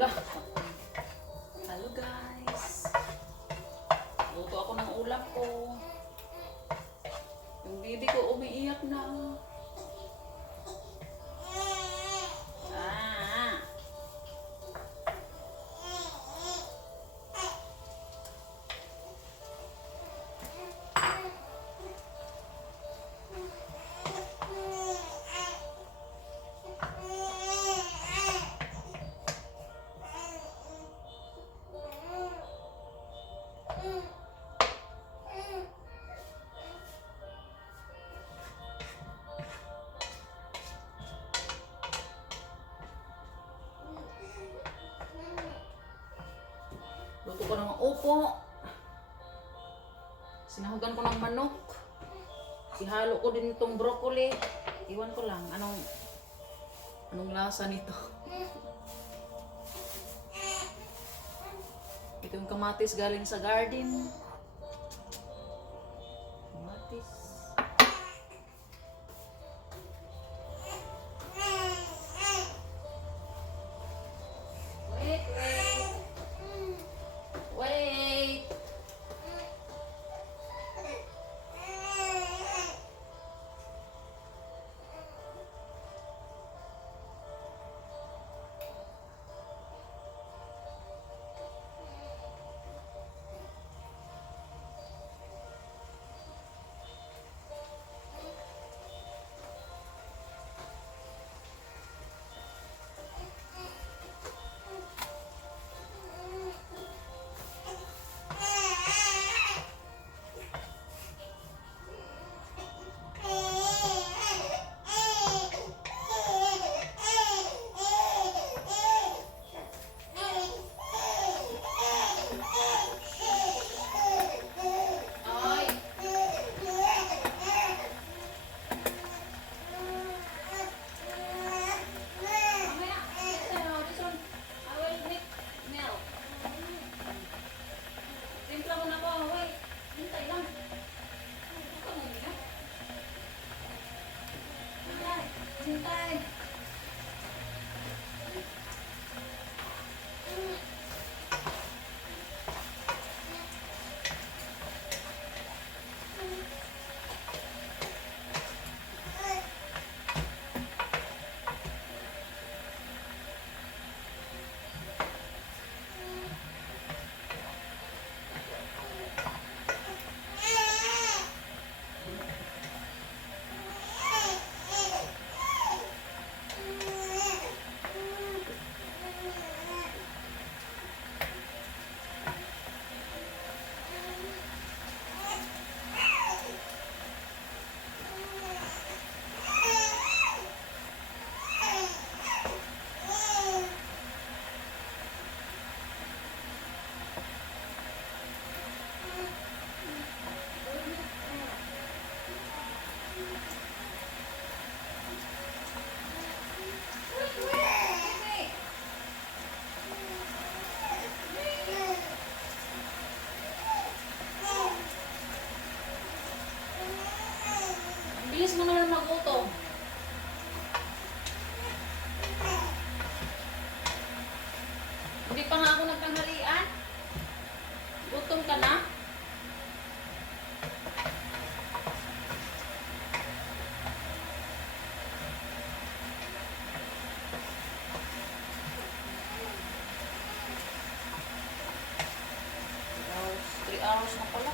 Lah. Hello guys. Luto ako ng ulam ko. Yung baby ko umiiyak na. Luto ko ng upo. Sinahugan ko ng manok. Ihalo ko din itong broccoli. Iwan ko lang anong lasa nito. Ito yung kamatis galing sa garden. Kamatis. Wait. Bilis mo naman magutom. Hindi pa nga ako nagtanghalian. Gutom ka na? Hours, 3 hours na pala.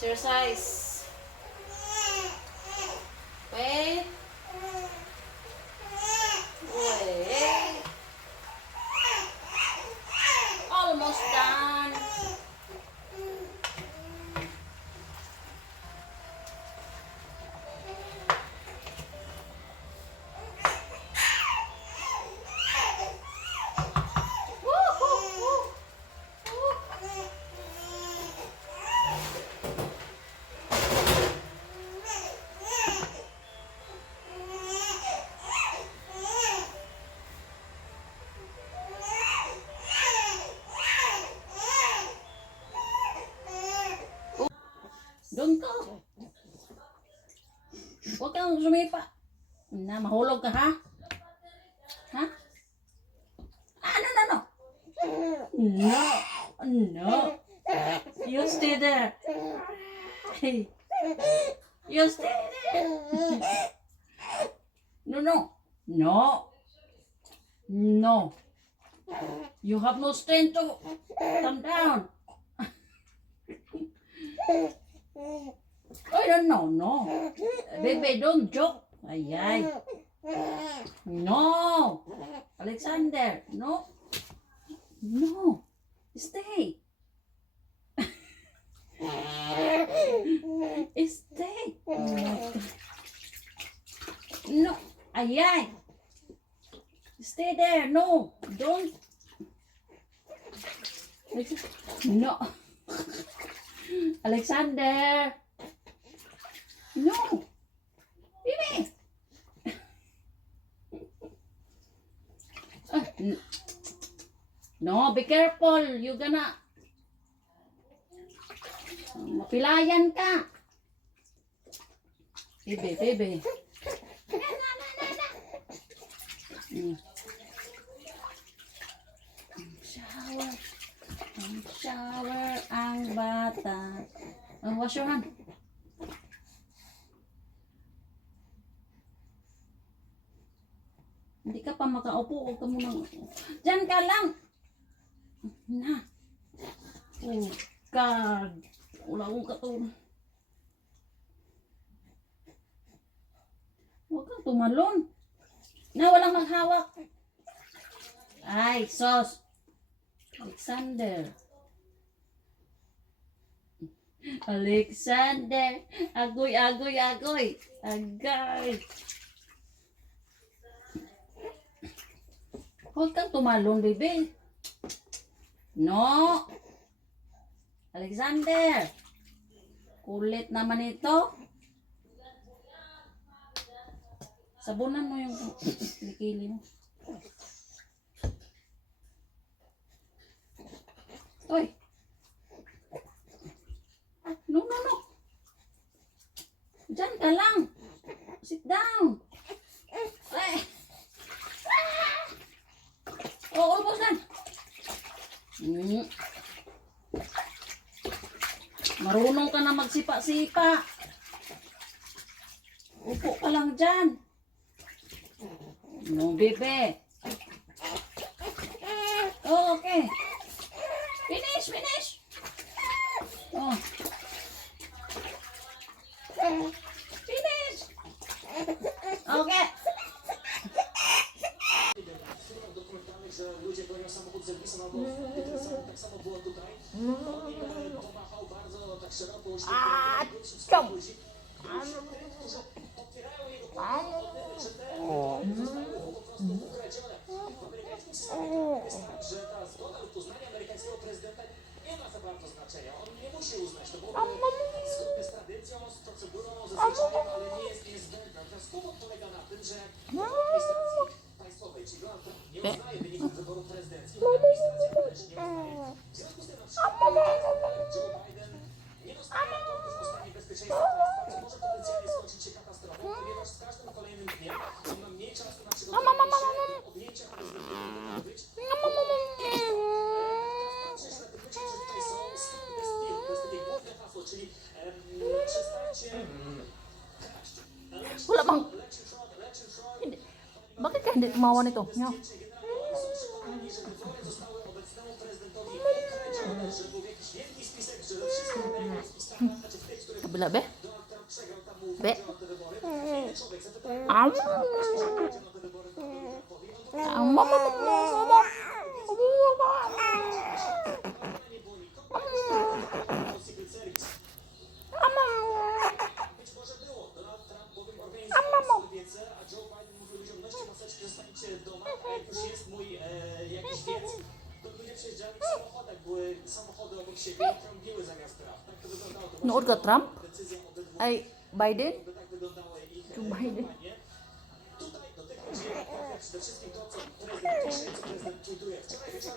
Exercise. Wait. Wait. Almost done. Doon ka. Huwag kang sumipa. Na, mahulog ka, ha? Ha? Ano, no, no. No. No. You stay there. Hey. You stay there. No, no. No. No. You have no strength to come down. Oh, no, no. Baby, don't joke. Ay, ay. No. Alexander, no. No. Stay. Stay. Oh my God. No. Ay, ay. Stay there. No. Don't. No. Alexander. No. Baby. No, be careful. You gonna mapilayan ka. Baby, baby. Shower. Shower ang bata. Wash your hand. Hindi ka pa makaupo. Huwag ka muna. Diyan ka lang. Na. Oh, God. Wala akong katulong. Huwag kang tumalon. Na, walang maghawak. Ay, sos. Alexander. Alexander. Agoy, agoy, agoy. Agay. Huwag kang tumalon, baby. No. Alexander. Kulit naman ito. Sabunan mo yung kilikili mo. Oy. No, no, no. Diyan ka lang. Sit down. Ay. Oh, almost done. Marunong ka na magsipa-sipa. Upo ka lang dyan. No, bebe. Oh, okay. Finish, finish. Oh. Finish. Okay. Ludzie bronią samochód z serwisem albo tak samo było tutaj. Pomachał bardzo tak szeroko ludzi, którzy otwierają jego poglądy, że te zostały po prostu ukradzione. W amerykańskim systemie jest tak, że ta zgoda lub uznanie amerykańskiego prezydenta nie ma za bardzo znaczenia. On nie musi uznać. To byłoby zgodne z tradycją, z procedurą, ze zwyczajem, ale nie jest niezbędne. Natomiast kłopot polega na tym, że w administracji państwowej, czyli Donald Trump nie uznaje wyników wyborów prezydenckich, administracja też nie uznaje. W związku z tym na przykład Joe Biden nie dostaje raportów o stanie bezpieczeństwa państwa, co może potencjalnie skończyć się katastrofą, ponieważ z każdym kolejnym dniem on ma mniej czasu na przygotowanie się do objęcia prezydentury być. Przyszłe te myśli, że tutaj są to jest takie główne hasło, czyli przestańcie kraść. Wala bang... Bakit ka hindi tumawa nito? Nyo? Zostały obecnemu prezydentowi ukradzione, że był jakiś wielki spisek, że wszystko w stanie kabila, be? Be? Być może było. Donald Trump bowiem organizował wiece, a Joe Biden mówił ludziom, noście maseczki, zostańcie w domach, a jak już jest mój jakiś wiec, to ludzie przyjeżdżali w samochodach, były samochody obok siebie i trąbiły zamiast praw. Tak to wyglądało. To Nood ka Trump? decyzja obydwu. Ay, Biden? Tak wyglądały ich Biden. kampanie. Tutaj do tych ludzi trafia przede wszystkim to, co prezydent pisze, co prezydent tweetuje. Wczoraj wieczorem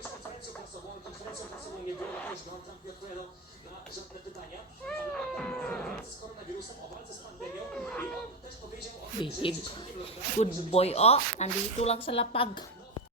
przedstawialiśmy konferencją prasową nie było, też Donald Trump nie odpowiadał na żadne pytania, ale o walce z koronawirusem, o walce z pandemią i on też powiedział o tym, że Bihib. Good boy, oh. Nandito lang sa lapag.